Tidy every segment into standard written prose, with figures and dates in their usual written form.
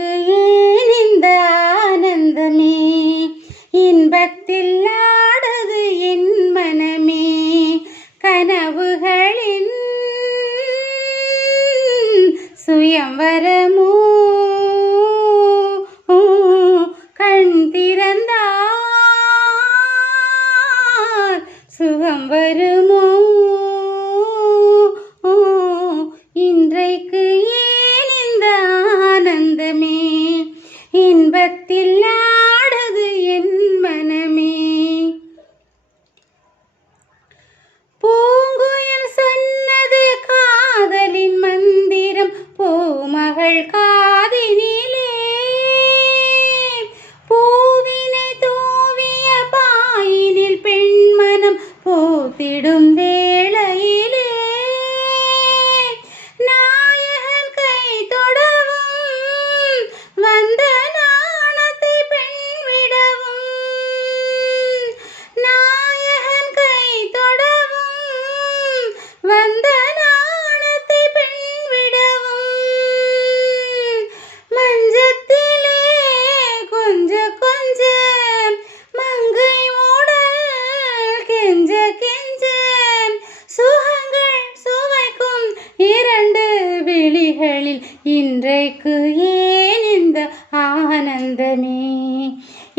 இன்றைக்கு ஏன் இந்த ஆனந்தமே, இன்பத்தில் ஆடுது என் மனமே. கனவுகளின் சுயம்வரமோ, கண் திறந்தால் சுகம் வருமோ. இன்றைக்கு ஏன் இந்த ஆனந்தமே, இன்பத்தில் ஆடுது என் மனமே. பூங்குயில் சொன்னது காதலின் மந்திரம் பூமகள் காதினிலே. பூவினை தூவிய பாயினில் பெண்மனம் பூத்திடும் வேளையிலே. நாயகன் கை தொடவும் வந்த நாணத்தை பெண் விடவும். நாயகன் கை தொடவும் வந்த நாணத்தை பெண் விடவும். மஞ்சத்திலே கொஞ்ச கொஞ்ச மங்கை மூடல் கெஞ்ச கெஞ்ச சுகங்கள் சுவைக்கும் இரண்டு விழிகளில் இன்றைக்கு ஏன் இந்த ஆனந்தமே,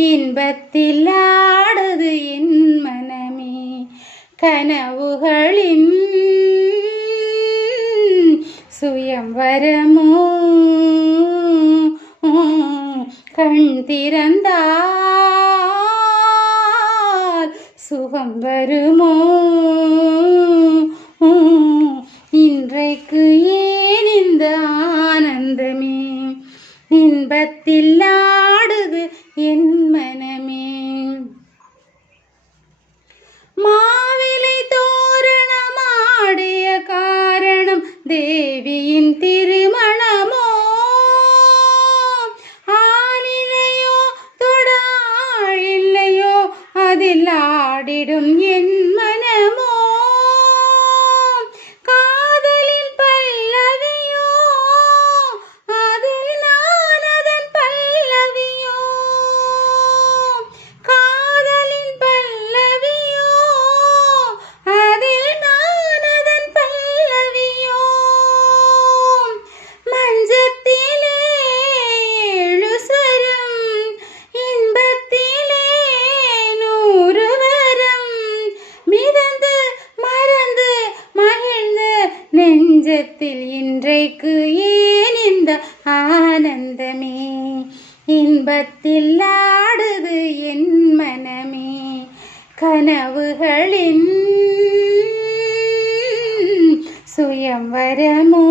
இன்பத்தில் ஆடுது என் மனமே. கனவுகளின் சுயம்வரமோ, கண் திறந்தால் சுகம் வருமோ. இன்றைக்கு ஏன் இந்த ஆனந்தமே, இன்பத்தில் ஆடுது என் மனமே. மாவிலை தோரணமாடிய காரணம் தேவியின் திருமணமோ. ஆளிலையோ தொடாளில்லையோ அதில் ஆடிடும் என் மனமோ. காதலின் பல்லவியோ அதில் நான் அதன் பல்லவியோ. காதலின் பல்லவியோ அதில் நான் அதன் பல்லவியோ. மஞ்சத்திலே ஏழு ஸ்வரம், இன்பத்திலே 100 வரம். மிதந்து மறந்து மகிழ்ந்து நெஞ்சத்தில் இன்றைக்கு ஏன் இந்த ஆனந்தமே, இன்பத்தில் ஆடுது என் மனமே. கனவுகளின் சுயம்வரமோ.